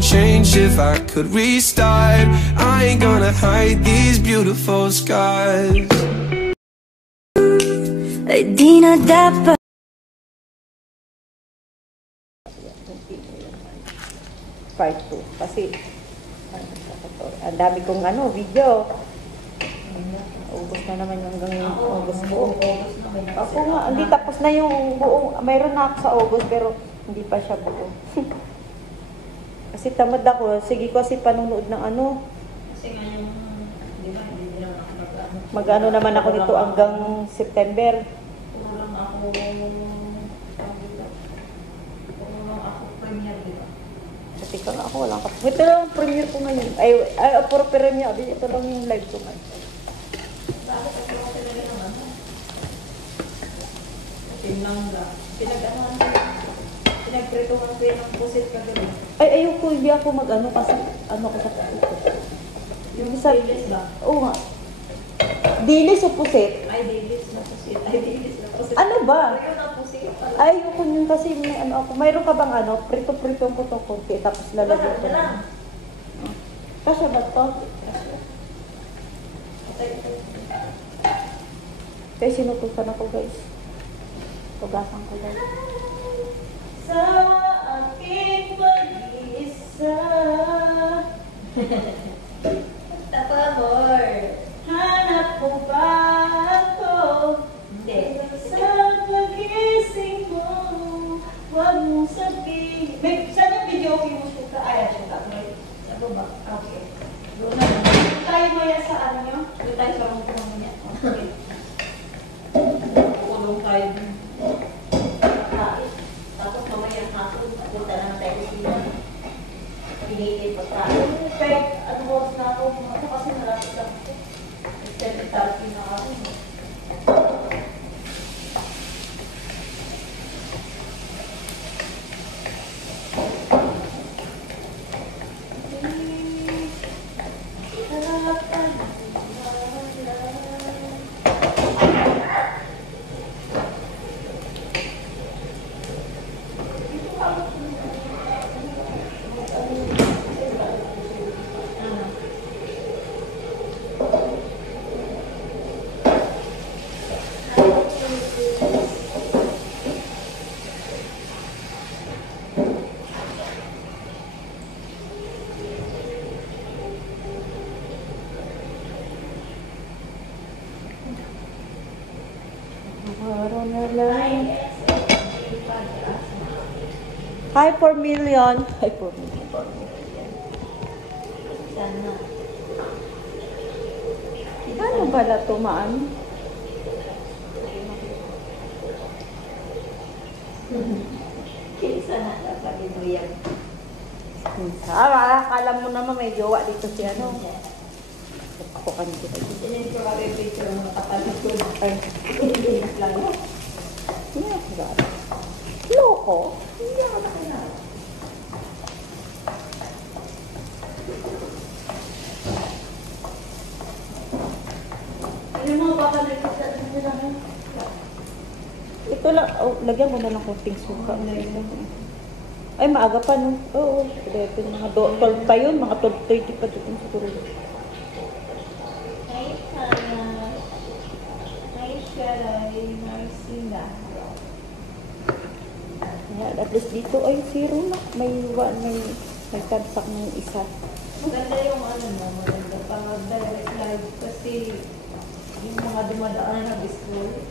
wouldn't change if I could restart. I ain't gonna hide these beautiful scars. Ay di na dapat. Part 2 kasi ang dami kong video. Ubus na naman hanggang August ko. Ako nga, hindi tapos na yung buong, mayroon na ako sa August pero hindi pa siya buo. Kasi tamad ako, sige ko kasi panunood ng Kasi nga yung, di ba, hindi lang ako mag-ano naman ako nito hanggang September. Kulang ako premier, di ba? Kasi ka nga ako, walang kapag. Ito lang ang premiere ko ngayon. Ay, puro premiere. Ito lang yung live ko ngayon. Bakit ako talaga naman? Kasi lang lang. Pinagprituhan ko yung pusit kagabi. Ay, ayoko, hindi ako kasi ko sa pusit. Yung dilis ba? Oo nga. Dilis o pusit? Ay, dilis na pusit. Ay, dilis na pusit. Ano ba? Ayoko na pusit. Ay, ayoko yun kasi may ako. Mayroon ka bang prito-prito ko to konti tapos lalagyan ko lang. Kasya ba to? Kaya sinutusan ako guys. Tugasan ko lang. Sa aking pag-iisa Tapo, amor. hanap mo ba ako? Hindi. Sa pag-ising mo, huwag mong sabihin. Saan yung video okay mo shoot ka? Ayan, shoot ka. Sa baba. Okay. Doon na. Tayo maya sa nyo? Doon tayo sa mga kumang niya. Okay. Kulong tayo dun. Tapos mamaya hapon, punta naman tayo sila. Pinitid pagkain. Kahit oras na ako, kasi malapit lang ako. 7:30 na ako. Hi, 4 million. Hi, 4 million. Sana. Ano pala tumaan? Sana dapat inuyan. Akala mo naman may jowa dito si Ako kanito. Hindi ko kami picture ng kapatid ko. Ay, Hindi lang. loko. Hindi ako nakilala. Yung mga baka nagkakasin nila mo. Ito lang, lagyan mo na lang konting suka. Ay, maaga pa, no? Oo. Ito mga 12 pa yun, mga 12:30 pa dito siguro. Hi, Hana. Hi, Sharay. Marcina. Ayan, at least dito ay zero na. May tagpak ng isa. Maganda yung maganda pang direct live kasi yung mga dumadaan na school,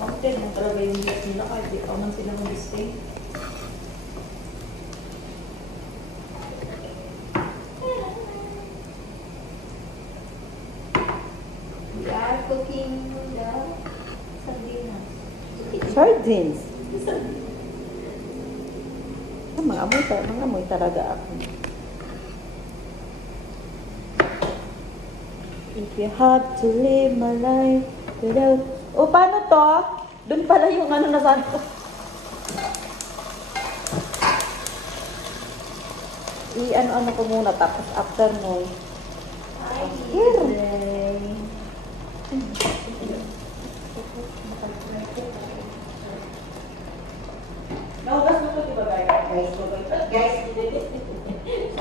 counted mo talaga yung views nila kahit di pa man sila mag-stay. We are cooking the sardinas. Sardines. Mga amoy talaga ako. If you had to live my life without... paano to? Doon pala yung nasaan ko. I-ano ko muna tapos after mo. Here. Naugas mo to, diba guys? Guys,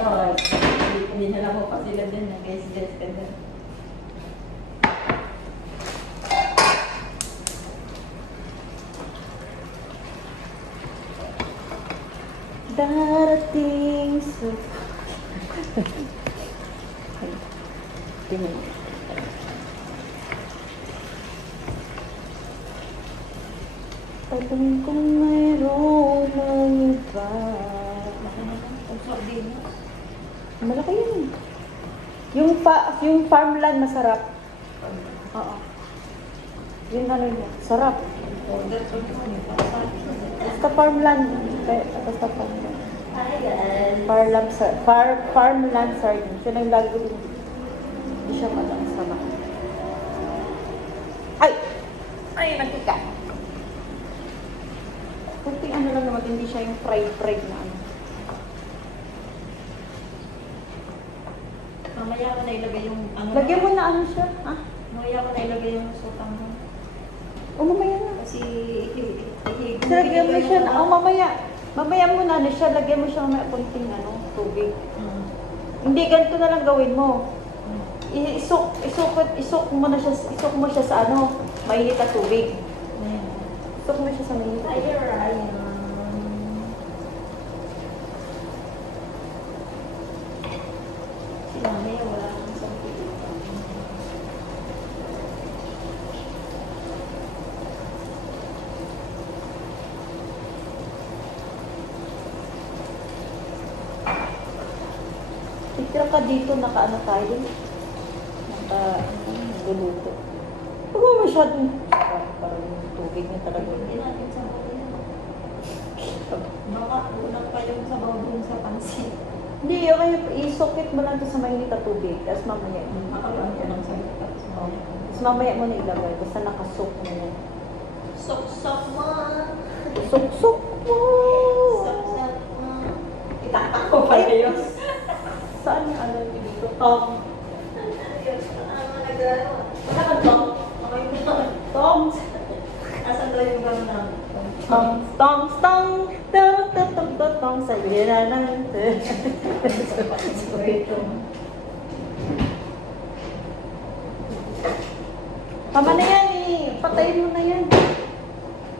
Oh, dinala mo pa sila din ng guys ka din. Darating sa... Tingnan. Pagdating kung mayroon ng iba. Malaki yun. Yung farmland masarap. Oo. Yun ano yun. Sarap. Basta farmland. Basta farmland. Farmland sardine. Siya lang lagi ko din. Hindi siya sama. Ay! Ay, nagkika. Kunting ano lang naman, hindi siya yung fried na ano. Mamaya ko na ilagay yung ano. Lagyan mo na ano siya, ha? Mamaya ko na ilagay yung sotang mo. O mamaya na. Kasi Lagyan mo siya na, mamaya. Mamaya mo na ano siya, lagyan mo siya may kunting ano, tubig. Hindi, ganito na lang gawin mo. Isok mo siya sa ano, mainit na tubig. Isok mo siya sa mainit. Mamaya wala kang sabi. Titira ka dito, naka-ano tayo. Naka-luluto. Huwag mo masyadong parang yung tubig niya talaga. Hindi natin sa baka ulang pa yung sabaw dun sa pansit. Hindi, okay. Isokit mo lang ito sa mainit na tubig. Tapos mamaya. Makalaan ko lang sa Tapos mamaya mo na ilagay. Basta nakasok mo yan. sok-sok mo. Sok-sok mo! Sok-sok mo. Itatak ko pa yun. Saan yung alam niyo dito? Tom. Wala ka Tom? Okay na. Tom! Asan daw yung gano'n namin? Tong, tong, tong, tong, tong, tong, tong, tong, sabihin na lang. Tama na yan eh. Patayin mo na yan.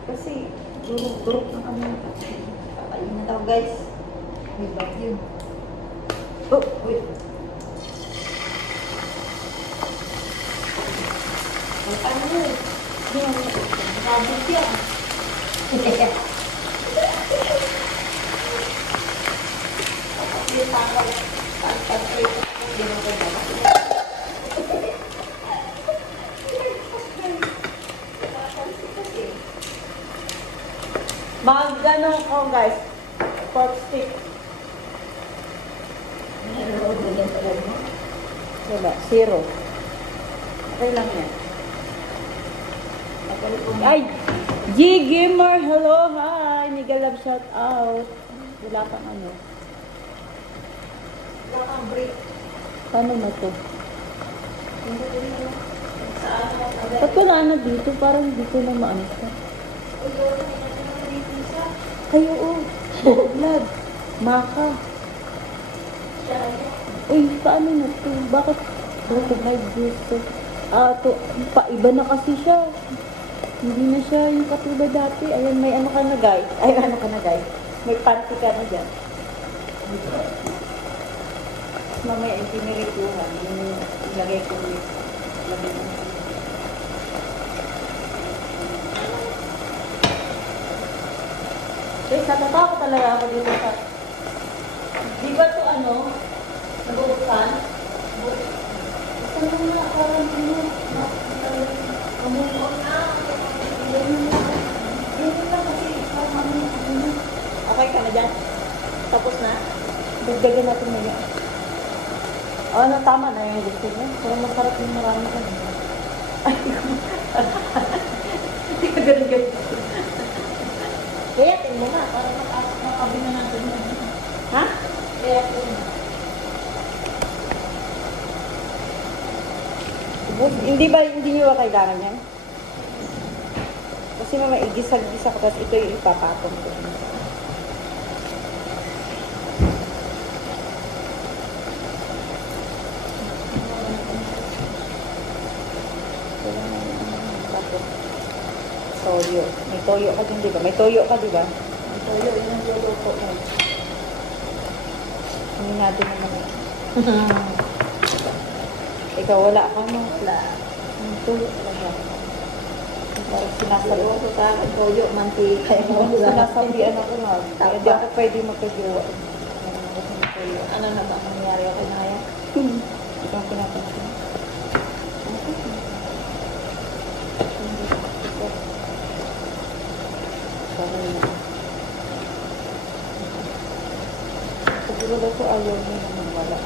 Kasi, durog-durog na kami. Patayin na daw guys. May bag yun. Oh, wait. Ano yun? Gadget yun. Mag-ano ko guys, pork stick. Wala, zero. Okay lang yan. Ay! G Gamer, hello, hi! Miguel Love, shout out. Wala kang ano. Wala kang break. Paano na to? Saan mo? Ba't wala na dito? Parang dito na maano ka. Ay, oo. Blood. Maka. Uy, paano na to? Bakit? Recognize dito. Iba na kasi siya. Hindi na siya yung katulad dati. Ayan, may ano ka na guys. Ay, ano ka na guys. May panty ka na dyan. Mamaya, itinirituhan. Yung ilagay ko ulit. Ilagay ko. Guys, natatakot talaga ako dito sa... Di ba ito ano? Nag-uuksan? Basta naman na, parang ano? Kamukot na. Ganyan lang kasi. Okay ka na dyan? Tapos na? Dagdagan natin na yan. Ano, tama na yung gusto niya. Pero masarap yung marami ka. Ay, hindi ka ganun-ganun. Kayatin mo nga, para makabi na natin mo. Ha? Kayatin mo. Hindi nyo ba kailangan yan? Kasi mama, igisa-gisa ko, tapos ito yung ipapatong ko. toyo. May toyo ka din, di ba? May toyo ka, di ba? Ang toyo, yun ang luluto ko. Hindi natin naman. Ikaw, wala ka, no? Wala. Ang toyo talaga. Parang sinasabi. Sabi ko sa akin, toyo, mantika. Sinasabihan ako nga. Kaya di ako pwede magkajowa. Ano na ba ang nangyari ako na kaya? Ito ang pinapansin. Siguro daw ko ayaw niya naman wala.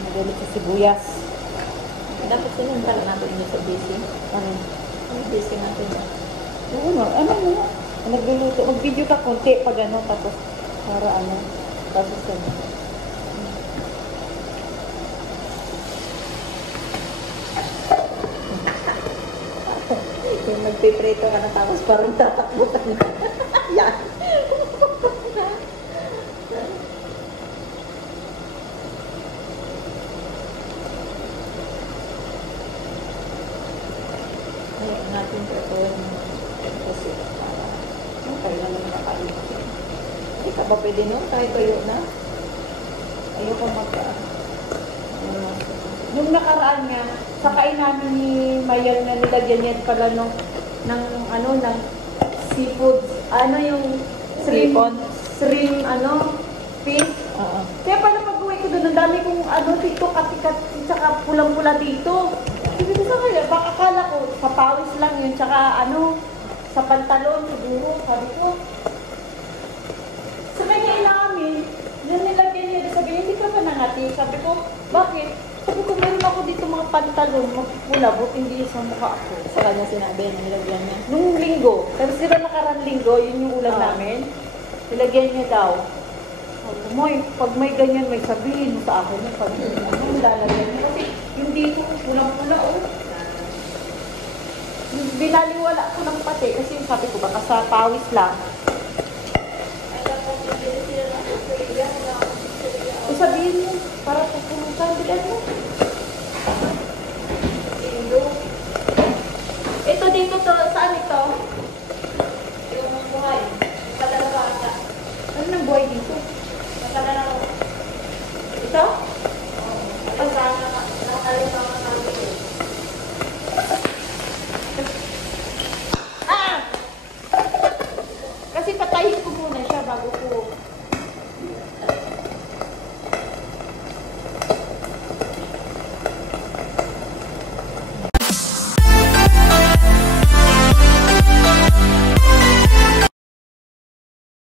Magalit sa sibuyas. Dapat sinundan natin yun sa busy. Ano? Ang busy natin. Oo no, ano mo? Nagluluto. Mag-video ka konti pag ano, tapos para ano. Tapos ano. Yung nagpiprito ka na tapos parang tatakbo ka na. Yan. Ayaw natin prituin kasi para kailan naman nakain. Hindi ka ba pwede nun? Kahit tayo na? Ayoko Nung nakaraan nga, sakain namin ni Mayal na nilagyan niya pala ng ano, ng seafood. Ano yung Sipon? shrimp, ano, fish. Oo. Kaya pala pag-uwi ko doon, ang dami kong ano dito, katikat, tsaka pulang-pula dito. Sabi ko sa kanya, baka akala ko, sa pawis lang yun, tsaka ano, sa pantalon, siguro, sabi ko. Sa kanya inamin, nung nilagyan niya, sabi niya, hindi ka ba nangati? Sabi ko, bakit? Sabi ko, meron ako dito mga pantalon, magpula, buti hindi sa mukha ko. Sa kanya sinabi na nilagyan niya. Nung linggo, kasi sila nakarang linggo, yun yung ulam namin, nilagyan niya daw. Sabi ko, Moy, pag may ganyan, may sabihin mo sa akin, pag ano, lalagyan niya. Kasi yung dito, pulang-pula, oh. Binaliwala ko ng pati, kasi sabi ko, baka sa pawis lang. O sabihin mo, para pupulutan, bilan mo. Ito dito to, saan ito? Yung buhay. Padalawa ata. Ano nang buhay dito? Padalawa. Ito? Ah! Kasi patayin ko muna siya bago ko